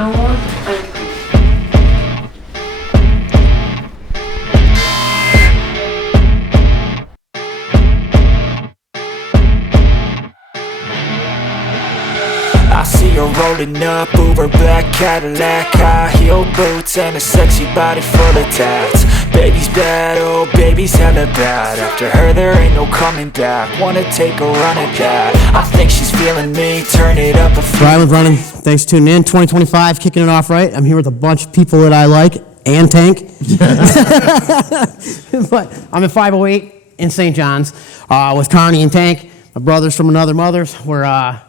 Doors open. I see her rolling up, Uber black Cadillac, high heel boots and a sexy body full of tats. Baby's bad, oh baby's hella bad. After her there ain't no coming back. Wanna take a run at that. I think she's feeling me, turn it up a few. Ryan with Running, thanks for tuning in. 2025, kicking it off right. I'm here with a bunch of people that I like, and Tank. But I'm at 508 in St. John's with Carney and Tank, my brothers from another mother's. We're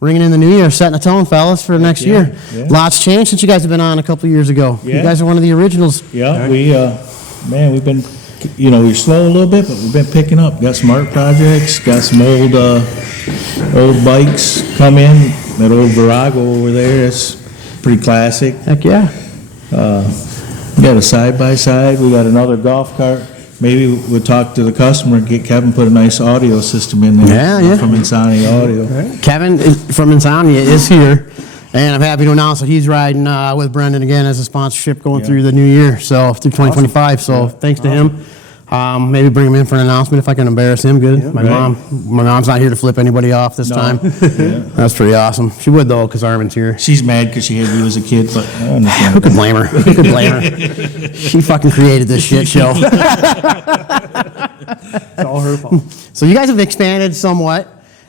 ringing in the new year, setting a tone, fellas, for next year. Yeah. Lots changed since you guys have been on a couple years ago. Yeah. You guys are one of the originals. Yeah, we've been, we're slow a little bit, but we've been picking up. Got some art projects, got some old bikes come in. That old Virago over there, it's pretty classic. Heck yeah. We got a side-by-side, we got another golf cart. Maybe we'll talk to the customer and get Kevin put a nice audio system in there. Yeah. From Insomnia Audio. Right. Kevin from Insomnia is here, and I'm happy to announce that he's riding with Brendan again as a sponsorship going through the new year, so through 2025. So thanks to him. Maybe bring him in for an announcement if I can embarrass him. Good. Yeah, my mom's not here to flip anybody off this time. That's pretty awesome. She would though, because Armin's here. She's mad because she had you as a kid, but I understand. Who could blame her? Who could blame her? She fucking created this shit show. It's all her fault. So you guys have expanded somewhat,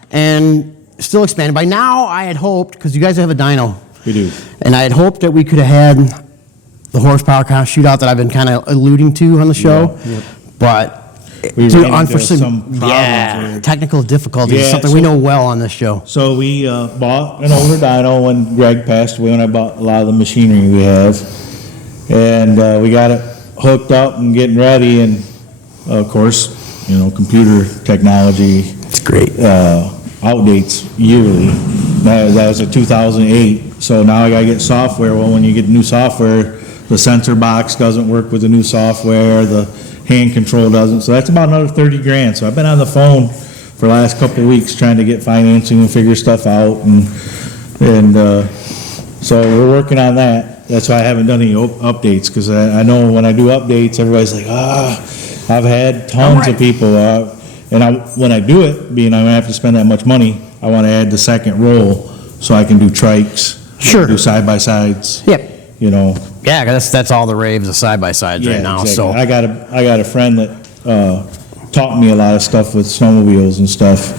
and still expanded. By now, I had hoped, because you guys have a dyno. We do. And I had hoped that we could have had the horsepower kind of shootout that I've been kind of alluding to on the show. Yeah. But we ran into some problems. Technical difficulties is something we know well on this show. So we bought an older dyno when Greg passed away, when I bought a lot of the machinery we have. And we got it hooked up and getting ready, and of course, computer technology. It's great. Outdates yearly. That was a 2008. So now I got to get software. Well, when you get new software, the sensor box doesn't work with the new software. The hand control doesn't. So that's about another 30 grand. So I've been on the phone for the last couple of weeks trying to get financing and figure stuff out. And so we're working on that. That's why I haven't done any updates, because I know when I do updates, everybody's like, I've had tons of people. When I do it, being I don't have to spend that much money, I want to add the second roll so I can do trikes. Sure. Do side-by-sides. Yep. Yeah, that's all the raves of side-by-sides right now. Exactly. So I got a friend that taught me a lot of stuff with snowmobiles and stuff,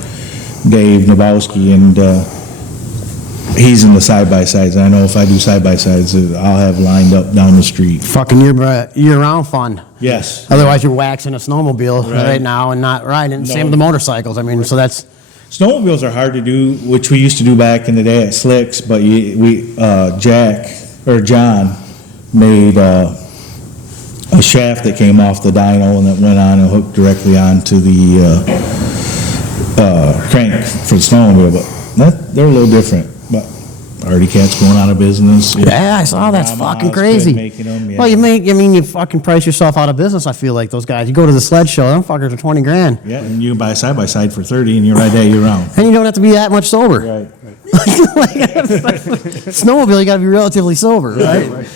Dave Nabowski, and he's in the side-by-sides. I know if I do side-by-sides, I'll have lined up down the street. Fucking year-round fun. Yes. Otherwise, you're waxing a snowmobile right now and not riding. Same with the motorcycles. I mean, so that's... Snowmobiles are hard to do, which we used to do back in the day at Slicks, but John made a shaft that came off the dyno and that went on and hooked directly onto the crank for the snowmobile, but they're a little different. But Artie Cat's going out of business. Yeah, I saw that's fucking crazy. Well, you fucking price yourself out of business. I feel like those guys. You go to the sled show, them fuckers are 20 grand. Yeah, and you can buy a side-by-side for 30 and you ride that year-round. And you don't have to be that much sober. Right. Snowmobile, you got to be relatively sober, right?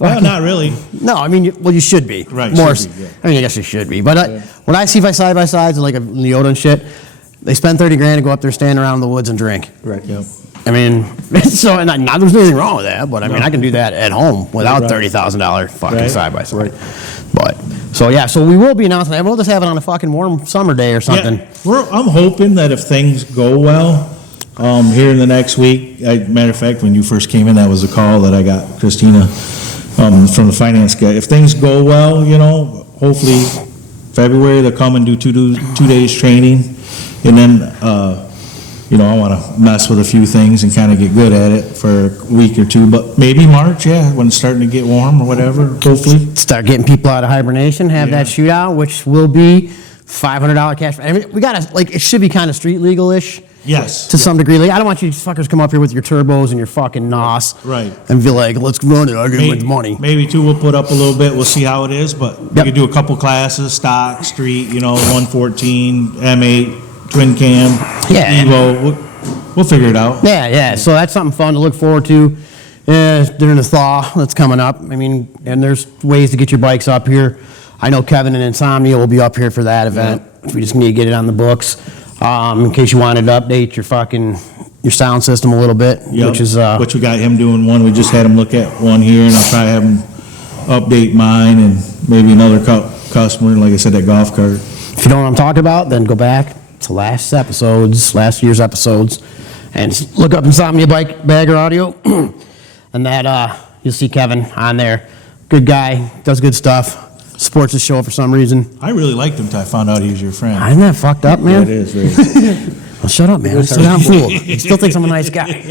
Well, not really. No, I mean, you should be. Right. More. Should be, yeah. I mean, I guess you should be. But when I see my side-by-sides and like a Leota and shit, they spend 30 grand to go up there, stand around in the woods and drink. Right. Yep. I mean, so and not there's anything wrong with that, but I mean, I can do that at home without $30,000 fucking side-by-side. Right. But so we will be announcing that. We'll just have it on a fucking warm summer day or something. Yeah, I'm hoping that if things go well, here in the next week, matter of fact, when you first came in, that was a call that I got Christina from the finance guy. If things go well, hopefully February they'll come and do two days training, and then I want to mess with a few things and kind of get good at it for a week or two. But maybe March, when it's starting to get warm or whatever, hopefully. Start getting people out of hibernation, have that shootout, which will be $500 cash. I mean, we got to, it should be kind of street legal-ish. Yes. To some degree. I don't want you fuckers come up here with your turbos and your fucking NOS. Right. And be like, let's run it. I'll give you the money. Maybe, too, we'll put up a little bit. We'll see how it is. But we could do a couple classes, stock, street, 114, M8, twin cam, Evo. We'll figure it out. Yeah. So that's something fun to look forward to. during the thaw that's coming up. I mean, and there's ways to get your bikes up here. I know Kevin and Insomnia will be up here for that event. We just need to get it on the books. In case you wanted to update your sound system a little bit, Yep. which we got him doing one. We just had him look at one here, and I'll try to have him update mine and maybe another customer, like I said, that golf cart. if you don't know what I'm talking about, then go back to last year's episodes, and look up Insomnia Bagger Audio, and that you'll see Kevin on there. Good guy, does good stuff, supports the show for some reason. I really liked him until I found out he was your friend. Isn't that fucked up, man? Yeah, it is, very. Well, shut up, man. I still got fooled. He still thinks I'm a nice guy.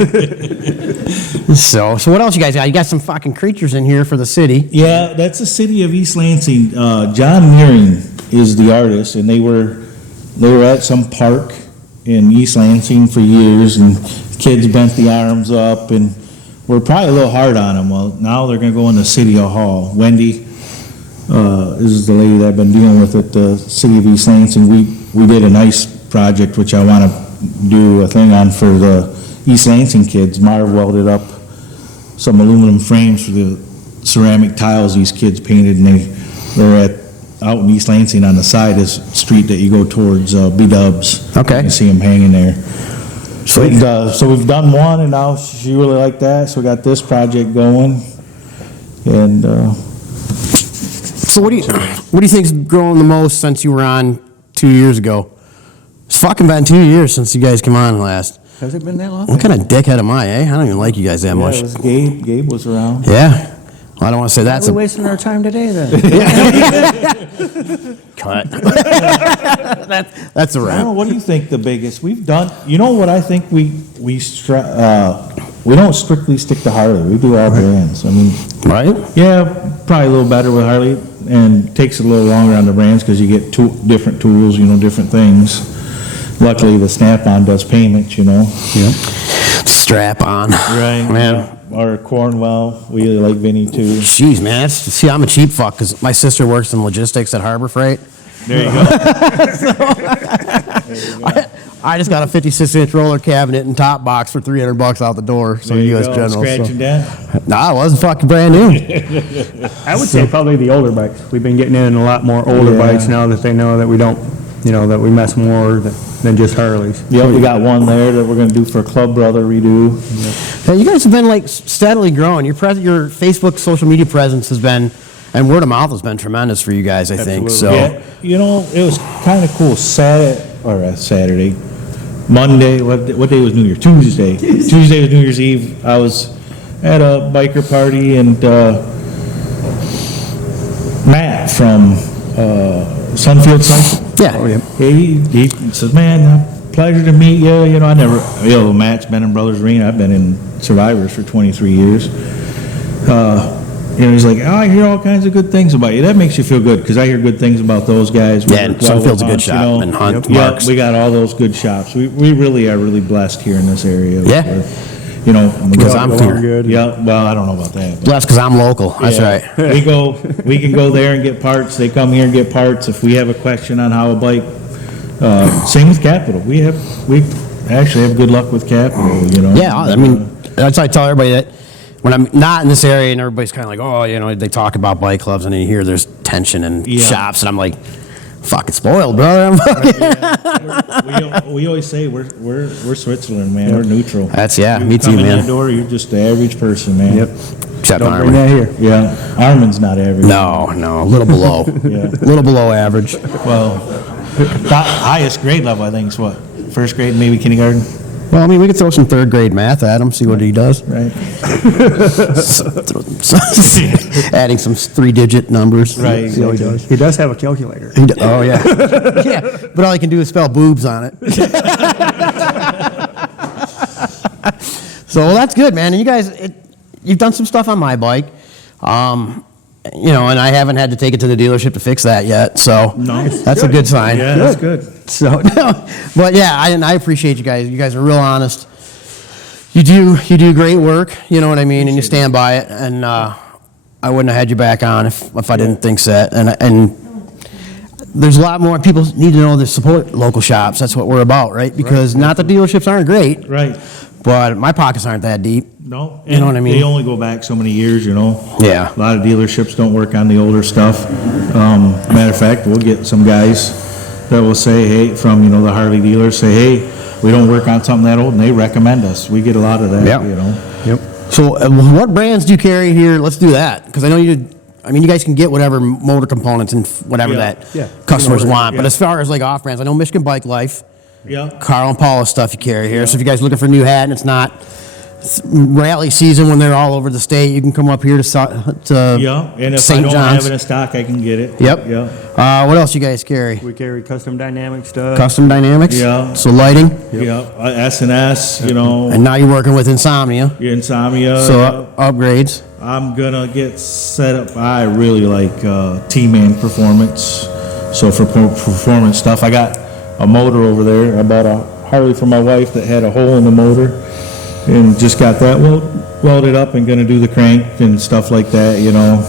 So what else you guys got? You got some fucking creatures in here for the city. Yeah, that's the city of East Lansing. John Meering is the artist, and they were at some park in East Lansing for years, and kids bent the arms up, and we're probably a little hard on them. Well, now they're going to go in the City Hall. Wendy is the lady that I've been dealing with at the city of East Lansing. We did a nice project, which I want to do a thing on for the East Lansing kids. Marv welded up some aluminum frames for the ceramic tiles these kids painted, and they're out in East Lansing on the side is street that you go towards B-Dubs. Okay. You can see them hanging there. Sweet. So we've done one, and now she really liked that, so we got this project going. And So what do you think's grown the most since you were on 2 years ago? It's fucking been 2 years since you guys came on last. Has it been that long? What kind of dickhead am I, eh? I don't even like you guys that much. it was Gabe. Gabe was around. Yeah. Well, I don't want to say that's We're a wasting our time today then. cut. That's a I don't know, wrap. what do you think the biggest we've done? You know what I think we don't strictly stick to Harley. We do all brands. I mean, Right? yeah, probably a little better with Harley, and takes a little longer on the brands because you get different tools, different things. Luckily, the Snap-on does payments, Yeah. Strap on. Right. Man. Or Cornwell, we really like Vinny too. Jeez, man. See, I'm a cheap fuck because my sister works in logistics at Harbor Freight. There you go. I just got a 56-inch roller cabinet and top box for $300 out the door. So There you U.S. go. General. Scratching that. Nah, it wasn't fucking brand new. I would say probably the older bikes. We've been getting in a lot more older Yeah. bikes now that they know that we don't, that we mess more than just Harleys. Yep, we got one there that we're gonna do for Club Brother redo. Yeah, you guys have been like steadily growing. Your Facebook social media presence has been, and word of mouth has been tremendous for you guys, I think. So Yeah, it was kind of cool. Saturday, Monday. What day was New Year? Tuesday. Tuesday was New Year's Eve. I was at a biker party, and Matt from Sunfield Cycle. yeah, He says, "Man, pleasure to meet you." I never. Matt's been in Brothers Arena. I've been in Survivors for 23 years. He's like, "Oh, I hear all kinds of good things about you." That makes you feel good because I hear good things about those guys. We Yeah, and work well Sunfield's with a good shop, and Hunt, Yeah, Marks. we got all those good shops. We really are really blessed here in this area. Yeah. Because I'm here. Good. Yeah, well, I don't know about that. but- Blessed because I'm local. That's yeah. right. We can go there and get parts. They come here and get parts. If we have a question on how a bike, same with Capital. We actually have good luck with Capital, Yeah, I mean, that's why I tell everybody that when I'm not in this area and everybody's kind of like, oh, they talk about bike clubs and then you hear there's tension in Yeah. shops and I'm like, fucking spoiled, brother. I'm fucking we always say we're Switzerland, man. We're neutral. That's, yeah, You me too, come in man. that door, you're just the average person, man. Yep. Except Don't Armin. bring that here. Yeah, Armin's not average. No, a little below. Yeah. A little below average. Well, the highest grade level, I think, is what? First grade, maybe kindergarten? Well, I mean, we could throw some third grade math at him, see what he does. Right. Adding some 3-digit numbers. Right, See how he exactly. does. He does have a calculator. Oh, yeah. Yeah, but all he can do is spell boobs on it. So, well, that's good, man. And you guys, you've done some stuff on my bike. And I haven't had to take it to the dealership to fix that yet. So that's a good sign. Yeah, that's good. So, no, but yeah, I appreciate you guys. You guys are real honest. You do great work. You know what I mean, and you stand by it. And I wouldn't have had you back on if I didn't think so. And there's a lot more people need to know to support local shops. That's what we're about, right? Because not that dealerships aren't great, Right. but my pockets aren't that deep. No. You know what I mean? They only go back so many years, you know? Yeah. A lot of dealerships don't work on the older stuff. Matter of fact, we'll get some guys that will say, hey, from, you know, the Harley dealers, say, hey, we don't work on something that old, and they recommend us. We get a lot of that, Yep. you know? Yep. So what brands do you carry here? Let's do that. Because I know you guys can get whatever motor components and whatever Yeah. that Yeah. customers order, want. But yeah. as far as like off brands, I know Michigan Bike Life, Yeah. Carl and Paula stuff you carry here. So if you guys looking for a new hat and it's not rally season when they're all over the state, you can come up here to Yeah, and if I St. don't John's. have it in stock, I can get it. Yep. Yeah. What else you guys carry? We carry custom dynamic stuff. Custom Dynamics? Yeah. So lighting? Yeah, S&S, you know, And now you're working with Insomnia. your Insomnia. So yeah. upgrades. I'm gonna get set up. I really like T-Man Performance. So for performance stuff, I got a motor over there. I bought a Harley for my wife that had a hole in the motor, and just got that welded up and gonna do the crank and stuff like that. You know.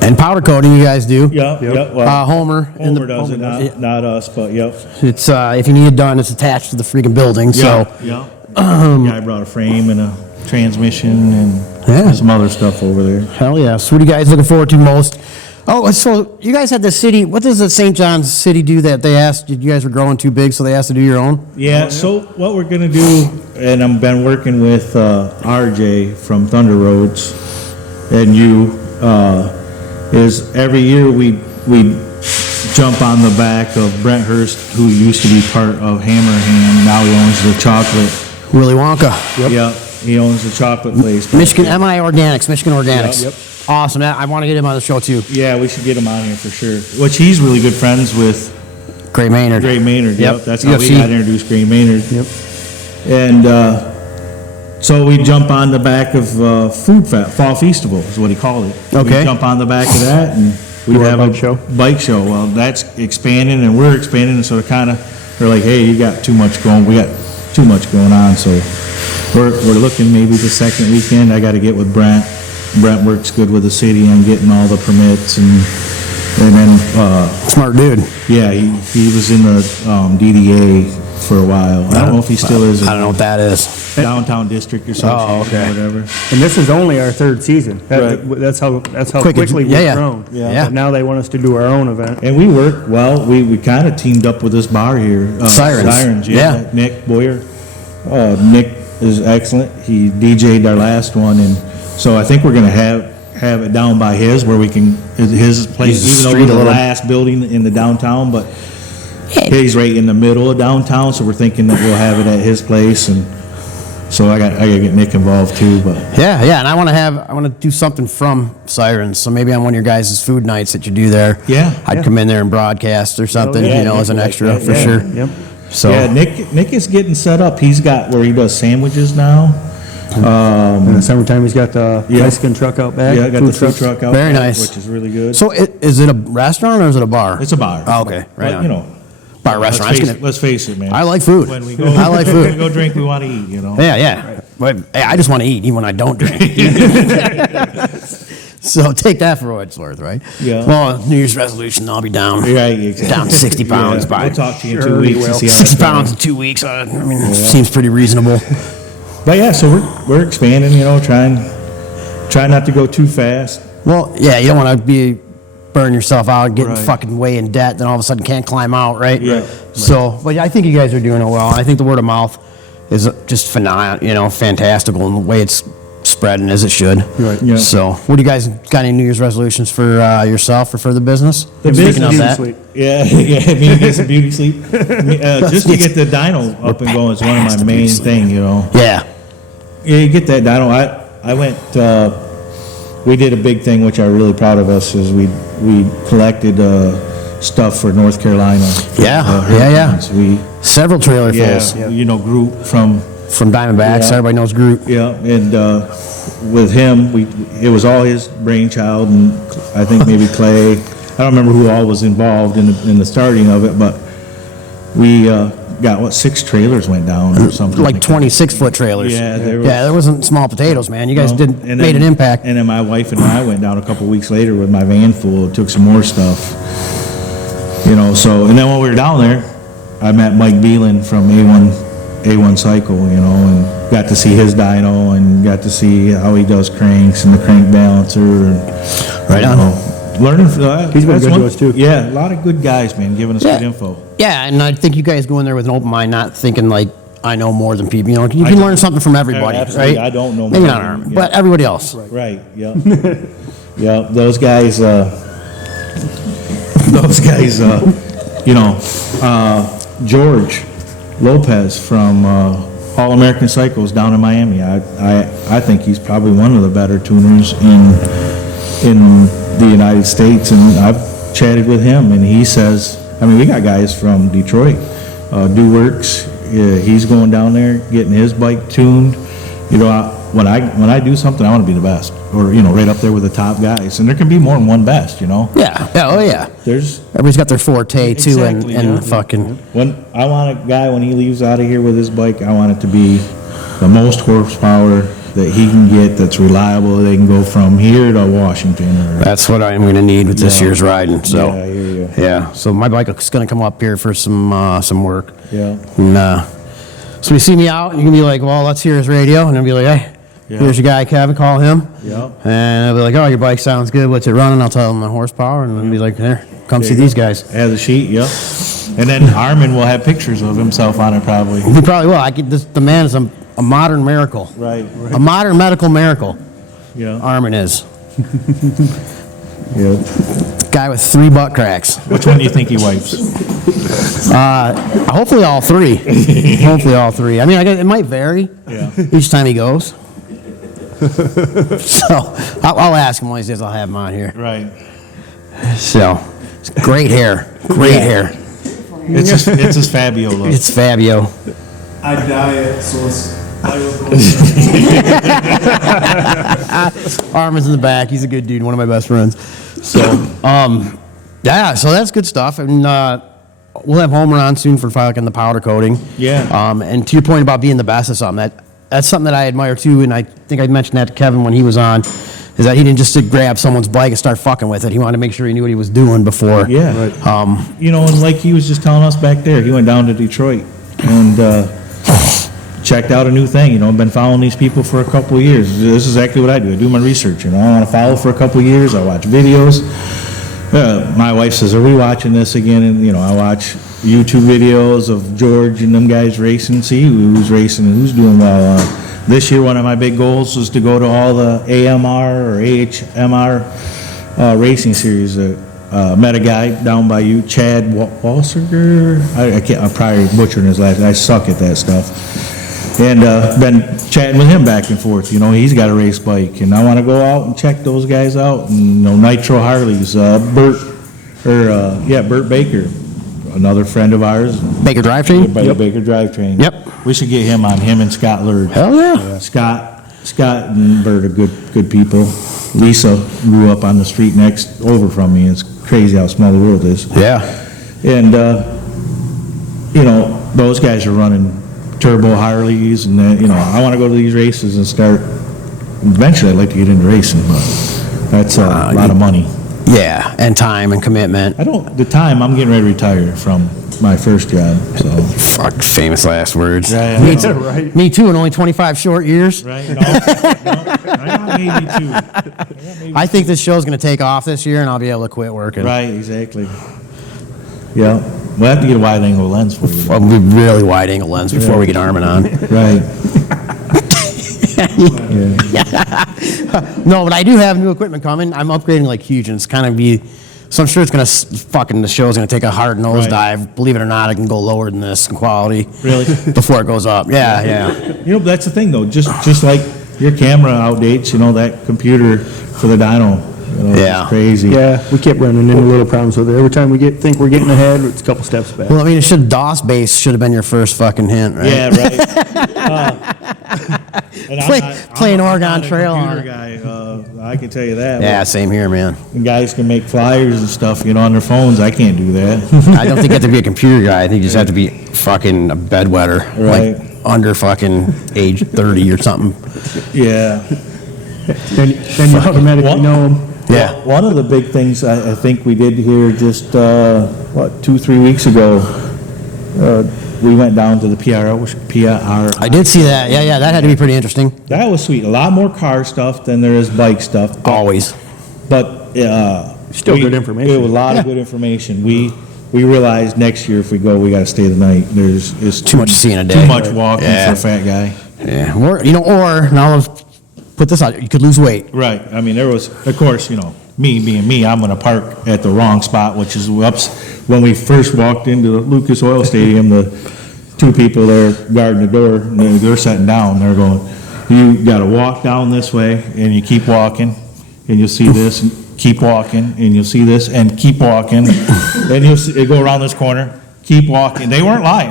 And powder coating you guys do. Yeah. Well, Homer. and Homer does it, not us, but yep. It's, if you need it done, it's attached to the freaking building, so. Yeah. Yeah, I brought a frame and a transmission Yeah. and some other stuff over there. Hell yeah. So what are you guys looking forward to most? Oh, so you guys had the city, what does the St. John's city do that they asked, you guys were growing too big, so they asked to do your own? Yeah, so what we're gonna do, and I've been working with RJ from Thunder Roads and you, is every year we jump on the back of Brent Hurst, who used to be part of Hammer Hand, now he owns the chocolate. Willy Wonka. Yeah, he owns the chocolate place. Michigan, MI Organics, Michigan Organics. Yep. Awesome. I want to get him on the show too. Yeah, we should get him on here for sure. Which he's really good friends with Gray Maynard. Gray Maynard. Yep. Yep, that's how we UFC. got introduced, Gray Maynard. Yep. And so we jump on the back of Food Fall Festival is what he called it. Okay. We jump on the back of that and we Do a have bike show? Bike show. Well, that's expanding and we're expanding, and so they're like, hey, you got too much going. We got too much going on, so we're looking maybe the second weekend. I got to get with Brent. Brent works good with the city on getting all the permits and then Smart dude. yeah, he was in the DDA for a while. I don't know if he still is. I don't know what that is. Downtown District Association okay. or whatever. And this is only our third season. Right. That's how Quick, quickly yeah, we've yeah. grown. Yeah. But now they want us to do our own event. And we work well. We kind of teamed up with this bar here. Sirens. Sirens, Yeah. yeah. Nick Boyer. Nick is excellent. He DJ'd our last one, and so I think we're gonna have it down by his where we can his place, Use the even though street we're a the little. last building in the downtown, but he's right in the middle of downtown, so we're thinking that we'll have it at his place, and so I gotta get Nick involved too, but. Yeah, and I want to do something from Sirens. So maybe on one of your guys' food nights that you do there. Yeah. I'd come in there and broadcast or something, yeah, as an like extra that, for yeah. sure. Yep. So Yeah, Nick is getting set up. He's got where he does sandwiches now. In the summertime, he's got the Yeah. Mexican truck out back. Yeah, I got the food truck out Very there, nice. which is really good. So is it a restaurant or is it a bar? It's a bar. Oh, okay, right But, on. you know, Bar restaurant. let's face it, man. I like food. When we go, I like food. When we go drink, we want to eat, you know. Yeah. But hey, I just want to eat even when I don't drink. So take that for what it's worth, right? Yeah. Well, New Year's resolution, I'll be down. Yeah, exactly. Down 60 pounds Yeah, by. We'll talk to you in Sure, 2 you weeks and will. see how 60 it's going. pounds in 2 weeks. I mean, it seems pretty reasonable. But yeah, so we're expanding, you know, trying not to go too fast. Well, yeah, you don't want to burn yourself out, getting Right. fucking way in debt, then all of a sudden can't climb out, right? Yeah. So, but I think you guys are doing it well. I think the word of mouth is just phenomenal, fantastical in the way it's spreading as it should. Right. Yeah. So, what do you guys got any New Year's resolutions for yourself or for the business? The Speaking business- of that, Sleep. Yeah, me to get some beauty sleep. Just to get the dyno up and going is one of my main thing, you know. yeah, Yeah, you get that dyno. I went, we did a big thing, which I'm really proud of us, is we collected stuff for North Carolina. for, Yeah, hurricanes. We, several trailer fulls you know, Group from, from Diamondbacks. Yeah. Everybody knows Groot. yeah, and with him, it was all his brainchild, and I think maybe Clay, I don't remember who all was involved in the starting of it, but we got, 6 trailers went down or something. Like that. 26-foot trailers. Yeah, there was- there wasn't small potatoes, man. You guys No, did and made then- an impact. And then my wife and I went down a couple weeks later with my van full, took some more stuff. You know, so, and then when we were down there, I met Mike Beelan from A1 Cycle, you know, and got to see his dyno and got to see how he does cranks and the crank balancer. And, Right on. Learning from that. He's been that's good to one- us, too. Yeah, a lot of good guys, man, giving us Yeah. good info. Yeah, and I think you guys go in there with an open mind, not thinking like, I know more than people. You know, you can learn something from everybody, Absolutely. right? I don't know Maybe more not than- Armin, yeah. but everybody else. Right, yeah. Yeah, those guys, you know, George Lopez from All American Cycles down in Miami. I think he's probably one of the better tuners in the United States, and I've chatted with him, and he says, I mean, we got guys from Detroit, Do Works. He's going down there getting his bike tuned. You know, when I do something, I want to be the best, or you know, right up there with the top guys. And there can be more than one best, you know. Yeah, yeah, oh yeah. There's Everybody's got their forte too, Exactly, and yeah. fucking. when I want a guy when he leaves out of here with his bike, I want it to be the most horsepower that he can get, that's reliable. They can go from here to Washington. Or, That's what I'm going to need with this Yeah. year's riding. So Yeah, I hear you. yeah. So my bike is going to come up here for some work. Yeah. And so you see me out, and you can be like, well, let's hear his radio, and I'll be like, hey, Yeah. here's your guy, Kevin, call him. Yeah. And I'll be like, oh, your bike sounds good. What's it running? I'll tell him the horsepower, and I'll be like, there, come see these guys. Has a sheet, yeah. And then Armin will have pictures of himself on it probably. He probably will. The man is a modern miracle. Right. A modern medical miracle. Yeah. Armin is. Yeah. Guy with 3 butt cracks. Which one do you think he wipes? Hopefully all 3. Hopefully all 3. I mean, it might vary Yeah. each time he goes. So I'll ask him one of these days. I'll have him on here. Right. So it's great hair. Great hair. It's his Fabio look. It's Fabio. I diet, so it's. Armin's in the back. He's a good dude. One of my best friends. So, yeah, so that's good stuff. And we'll have Homer on soon for fucking the powder coating. Yeah. And to your point about being the best at something, that's something that I admire too. And I think I mentioned that to Kevin when he was on, is that he didn't just grab someone's bike and start fucking with it. He wanted to make sure he knew what he was doing before. Yeah. You know, and like he was just telling us back there, he went down to Detroit and checked out a new thing. You know, I've been following these people for a couple of years. This is exactly what I do. I do my research. You know, I want to follow for a couple of years. I watch videos. My wife says, "Are we watching this again?" And you know, I watch YouTube videos of George and them guys racing, see who's racing and who's doing well. This year, one of my big goals was to go to all the AMR or AHMR racing series. Met a guy down by you, Chad Walsiger. I'm probably butchering his last name. I suck at that stuff. And been chatting with him back and forth. You know, he's got a race bike, and I want to go out and check those guys out. And you know, Nitro Harleys, Bert Baker, another friend of ours. Baker Drivetrain? By the Baker Drivetrain. Yep. We should get him on. Him and Scott Lurd. Hell yeah. Scott and Bert are good people. Lisa grew up on the street next over from me. It's crazy how small the world is. Yeah. And you know, those guys are running turbo Harleys, and then, you know, I want to go to these races and start. Eventually, I'd like to get into racing, but that's a lot of money. Yeah, and time and commitment. The time I'm getting ready to retire from my first job, so. Fuck, famous last words. Yeah, me, yeah. too, Right. me too, in only 25 short years. Right? No, maybe two. I think this show's going to take off this year, and I'll be able to quit working. Right, exactly. Yeah, we'll have to get a wide angle lens for you. Well, we really wide angle lens before we get Armin on. Right. No, but I do have new equipment coming. I'm upgrading like huge, and it's kind of so I'm sure it's going to the show's going to take a hard nosedive. Right. Believe it or not, I can go lower than this in quality. Really? Before it goes up. Yeah. You know, that's the thing though. Just like your camera outdates, you know, that computer for the dyno. You know, Yeah. It's crazy. Yeah, we kept running into little problems with it. Every time we think we're getting ahead, it's a couple steps back. Well, I mean, DOS base should have been your first fucking hint, right? Yeah, right. And Playing I'm Oregon not a Trail on computer guy. I can tell you that. Yeah, same here, man. When guys can make flyers and stuff, you know, on their phones. I can't do that. I don't think you have to be a computer guy. I think you just have to be fucking a bedwetter. Right. Like under fucking age 30 or something. Yeah. Then you automatically What? know them. Yeah. One of the big things I think we did here just, 2-3 weeks ago, we went down to the PR. I did see that. Yeah, that had to be pretty interesting. That was sweet. A lot more car stuff than there is bike stuff. Always. But, Still good information. It was a lot of good information. We realized next year if we go, we gotta stay the night. It's Too much to see in a day. Too much walking Yeah. for a fat guy. Yeah, or now let's put this out. You could lose weight. Right. I mean, there was, of course, me being me, I'm gonna park at the wrong spot, which is when we first walked into the Lucas Oil Stadium, the two people there guarding the door, and they're sitting down, they're going, you gotta walk down this way, and you keep walking, and you'll see this, and keep walking, and you'll see this, and keep walking, and you go around this corner, keep walking. They weren't lying.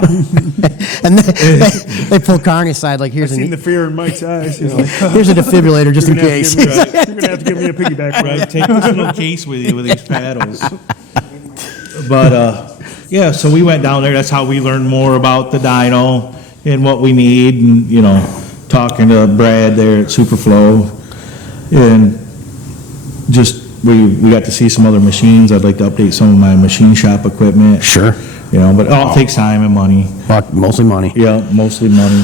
And they pull Carney aside like, here's Seen the fear in Mike's eyes. He's like, here's a defibrillator just in case. You're gonna have to give me a piggyback ride. Right, take this little case with you with these paddles. But, yeah, so we went down there, that's how we learned more about the dyno and what we need, and, talking to Brad there at Superflow, and just, we got to see some other machines. I'd like to update some of my machine shop equipment. Sure. But it all takes time and money. Mostly money. Yeah, mostly money.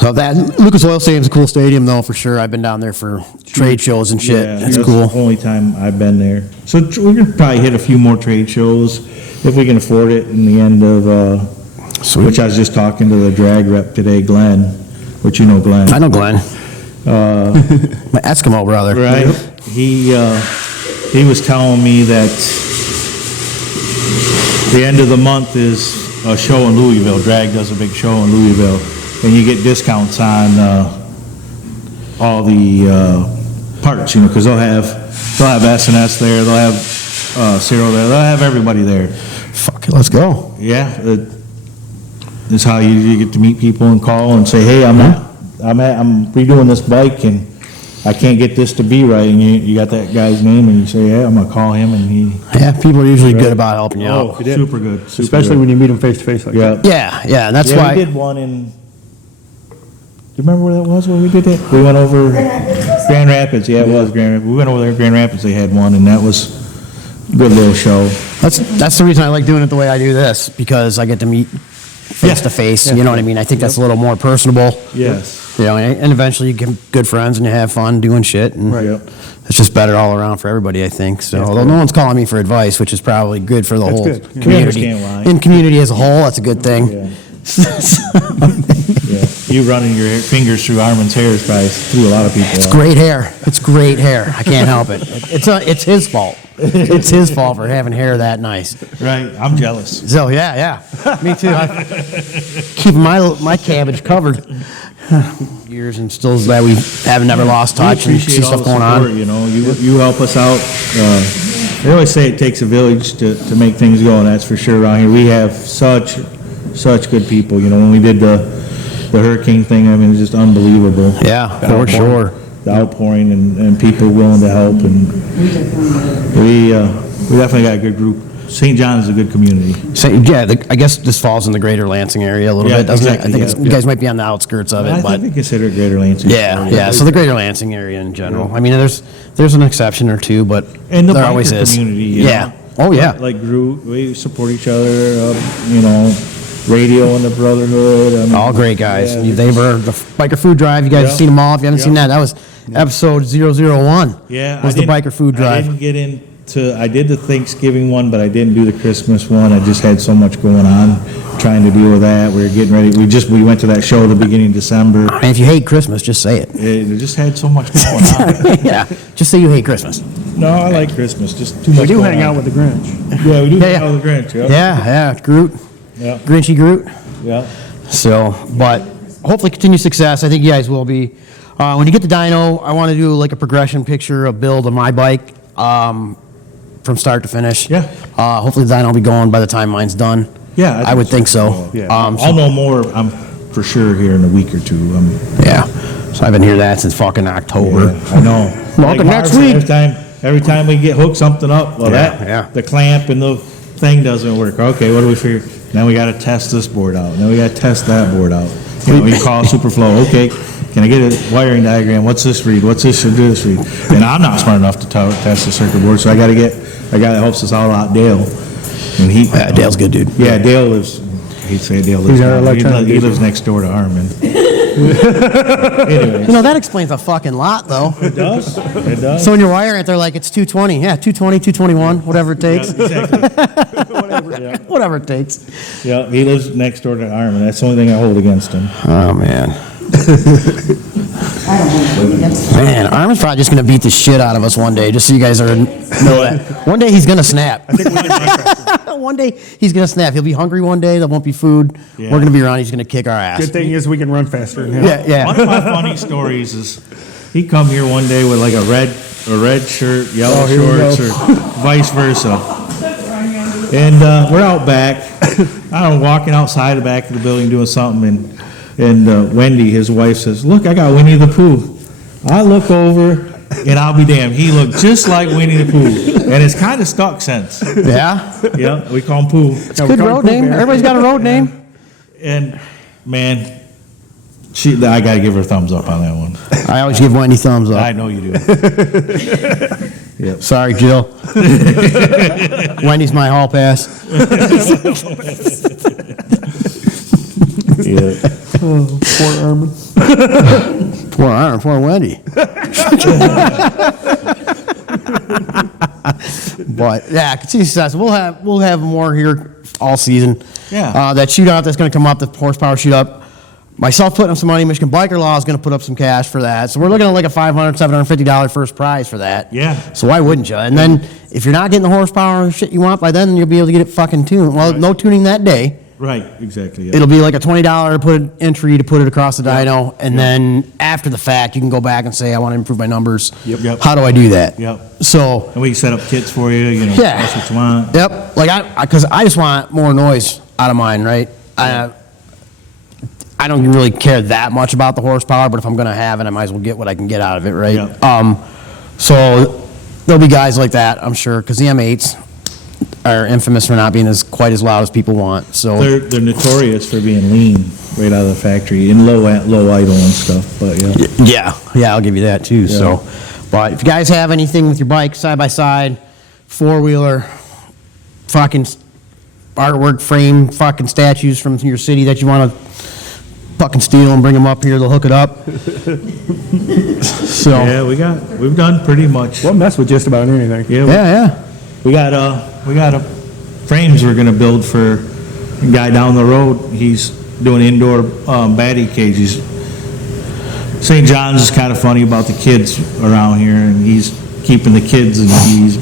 So that Lucas Oil Stadium's a cool stadium, though, for sure. I've been down there for trade shows and shit. Yeah, It's that's cool. the only time I've been there. So we're gonna probably hit a few more trade shows if we can afford it in the end of, Sweet. which I was just talking to the drag rep today, Glenn, which you know Glenn. I know Glenn. My Eskimo brother. Right? He was telling me that the end of the month is a show in Louisville. Drag does a big show in Louisville, and you get discounts on all the parts, because they'll have S&S there, they'll have Cyril there, they'll have everybody there. Fuck it, let's go. Yeah, it's how you get to meet people and call and say, hey, I'm redoing this bike and I can't get this to be right, and you got that guy's name, and you say, yeah, I'm gonna call him, and he. Yeah, people are usually good about helping you out. Super good. Especially when you meet them face to face like that. Yeah. Yeah, that's Yeah, why. we did one in, do you remember where that was, where we did it? We went over Grand Rapids, yeah, it was Grand Rapids. We went over there, Grand Rapids, they had one, and that was a good little show. That's the reason I like doing it the way I do this, because I get to meet face to face. You know what I mean? I think that's a little more personable. Yes. And eventually you get good friends and you have fun doing shit. And Yep. it's just better all around for everybody, I think. So, although no one's calling me for advice, which is probably good for the whole good. Yeah. community. We understand why. In community as a whole, that's a good thing. Yeah. Yeah. You running your fingers through Armin's hair is probably threw a lot of people It's off. great hair. It's great hair. I can't help it. It's his fault. It's his fault for having hair that nice. Right, I'm jealous. So yeah, me too. Keeping my cabbage covered. Years, and still glad we haven't never lost touch and see stuff going on. You help us out. They always say it takes a village to make things go, and that's for sure around here. We have such good people. When we did the hurricane thing, I mean, it's just unbelievable. Yeah, for sure. The outpouring and people willing to help, and we definitely got a good group. St. John is a good community. So, yeah, I guess this falls in the greater Lansing area a little Yeah, bit, doesn't exactly, it? I think yeah, you guys might be on the outskirts of it, I but think we consider it Greater Lansing. yeah. So the greater Lansing area in general. I mean, there's an exception or two, but And the there biker always is. community. Yeah. Oh yeah. Like Groot, we support each other. Radio and the Brotherhood. I mean, All great guys. yeah, They were the biker food drive. You guys have Yeah. seen them all. If you haven't seen Yeah. that, that was episode 001. Yeah, Was the biker food I drive. didn't get into. I did the Thanksgiving one, but I didn't do the Christmas one. I just had so much going on, trying to deal with that. We were getting ready. We went to that show at the beginning of December. And if you hate Christmas, just say it. It just had so much going on. Yeah. Just say you hate Christmas. No, I like Christmas. Just too much. We do going hang on. out with the Grinch. Yeah, we do hang Yeah. out with the Grinch. Yep. Yeah. Groot. Yeah. Grinchy Groot. Yeah. So, but hopefully continued success. I think you guys will be. When you get the dyno, I want to do like a progression picture, a build of my bike from start to finish. Yeah. Hopefully the dyno will be going by the time mine's done. Yeah, I would think so. Yeah. I'll know more. I'm for sure here in a week or two. Yeah. So I've been hearing that since fucking October. Yeah, I know. Welcome next Marv week. said, Every time we get hooked something up, well, Yeah. the clamp and the thing doesn't work. Okay, what do we figure? Now we got to test this board out. Now we got to test that board out. You call Superflow. Okay, can I get a wiring diagram? What's this read? What's this should do this read? And I'm not smart enough to test the circuit board, so I got to get a guy that helps us all out, Dale. And Dale's a good dude. Yeah, Dale lives, I hate to say Dale lives, He's our down, electronic he dude. lives next door to Armin. Anyways. You know, that explains a fucking lot, though. It does, it does. So when you're wiring it, they're like, it's 220. Yeah, 220, 221, whatever it takes. Yeah, exactly. Whatever it takes. Yeah, he lives next door to Armin. That's the only thing I hold against him. Oh, man. Man, Armin's probably just going to beat the shit out of us one day, just so you guys know that. One day he's going to snap. One day he's going to snap. He'll be hungry one day. There won't be food. Yeah. We're going to be around. He's going to kick our ass. Good thing is we can run faster than him. Yeah. One of my funny stories is he come here one day with like a red shirt, yellow here we shorts, go. or vice versa. And we're out back. I don't know, walking outside the back of the building doing something, and Wendy, his wife, says, "Look, I got Winnie the Pooh." I look over, and I'll be damned, he looked just like Winnie the Pooh, and it's kind of stuck since. Yeah? Yeah, we call him Pooh. It's a good road name. Everybody's got a road name. And man, I got to give her a thumbs up on that one. I always give Wendy thumbs up. I know you do. Yep. Sorry, Jill. Wendy's my hall pass. Yeah. Poor Armin. Poor Armin, poor Wendy. But yeah, continue success. We'll have more here all season. Yeah. That shootout that's going to come up, the horsepower shootout. Myself putting up some money. Michigan Biker Law is going to put up some cash for that. So we're looking at like a $500, $750 first prize for that. Yeah. So why wouldn't you? And then if you're not getting the horsepower and shit you want, by then you'll be able to get it fucking tuned. Well, no tuning that day. Right, exactly. Yeah. It'll be like a $20 entry to put it across the dyno, and then after the fact, you can go back and say, I want to improve my numbers. Yep. How do I do that? Yep. So, And we can set up kits for you, Yeah. that's what you want. yep, like because I just want more noise out of mine, right? I don't really care that much about the horsepower, but if I'm going to have it, I might as well get what I can get out of it, right? Yep. So there'll be guys like that, I'm sure, because the M8s are infamous for not being quite as loud as people want. So They're notorious for being lean right out of the factory and low idle and stuff, but yeah. yeah, I'll give you that too. So, but if you guys have anything with your bike, side by side, four-wheeler, fucking artwork frame, fucking statues from your city that you want to fucking steal and bring them up here, they'll hook it up. So Yeah, we've done pretty much. We'll mess with just about anything. yeah. We got a frames we're gonna build for a guy down the road. He's doing indoor batting cages. St. John's is kind of funny about the kids around here, and he's keeping the kids, and he's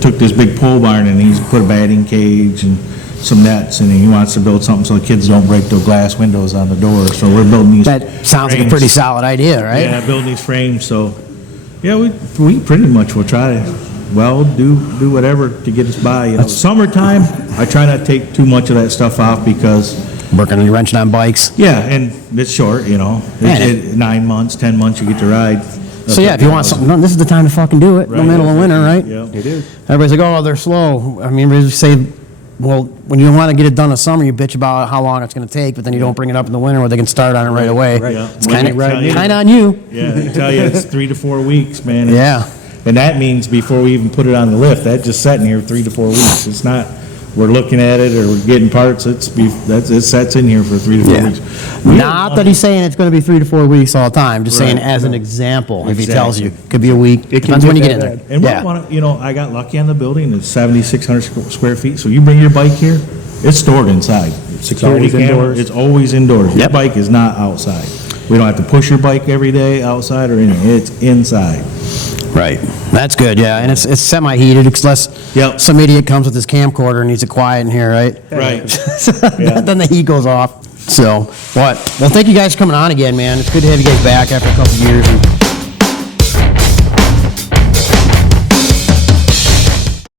took this big pole barn and he's put a batting cage and some nets, and he wants to build something so the kids don't break the glass windows on the door. So we're building these. That sounds like a frames. pretty solid idea, right? Yeah, building these frames. So yeah, we pretty much will try to do whatever to get us by. Summertime, I try not to take too much of that stuff off because Working on wrenching on bikes. yeah, and it's short, Man. 9 months, 10 months you get to ride. So yeah, if you want something done, this is the time to fucking do it. Right. In the middle of winter, right? Yeah. It is. Everybody's like, oh, they're slow. I mean, we say, well, when you want to get it done in summer, you bitch about how long it's going to take, but then you don't bring it up in the winter where they can start on it right away. Right. Yeah. It's kind of When they tell you- on you. Yeah, they tell you it's 3 to 4 weeks, man. Yeah. And that means before we even put it on the lift, that's just sitting here 3 to 4 weeks. It's not, we're looking at it or we're getting parts, it sets in here for 3 to 4 Yeah. weeks. Not that he's saying it's going to be 3 to 4 weeks all the time. Just saying Right. as an example. If he tells you, Exactly. could be a week. It can Depends when you get get in that there. And Yeah. we want to, I got lucky on the building, it's 7,600 square feet, so you bring your bike here, it's stored inside. Security always camera, indoors. it's always indoors. Your Yep. bike is not outside. We don't have to push your bike every day outside or anything, it's inside. Right. That's good, yeah. And it's semi-heated, unless Yep. some idiot comes with his camcorder and needs it quiet in here, right? Right. Yeah. Then the heat goes off. So, well, thank you guys for coming on again, man. It's good to have you guys back after a couple of years. And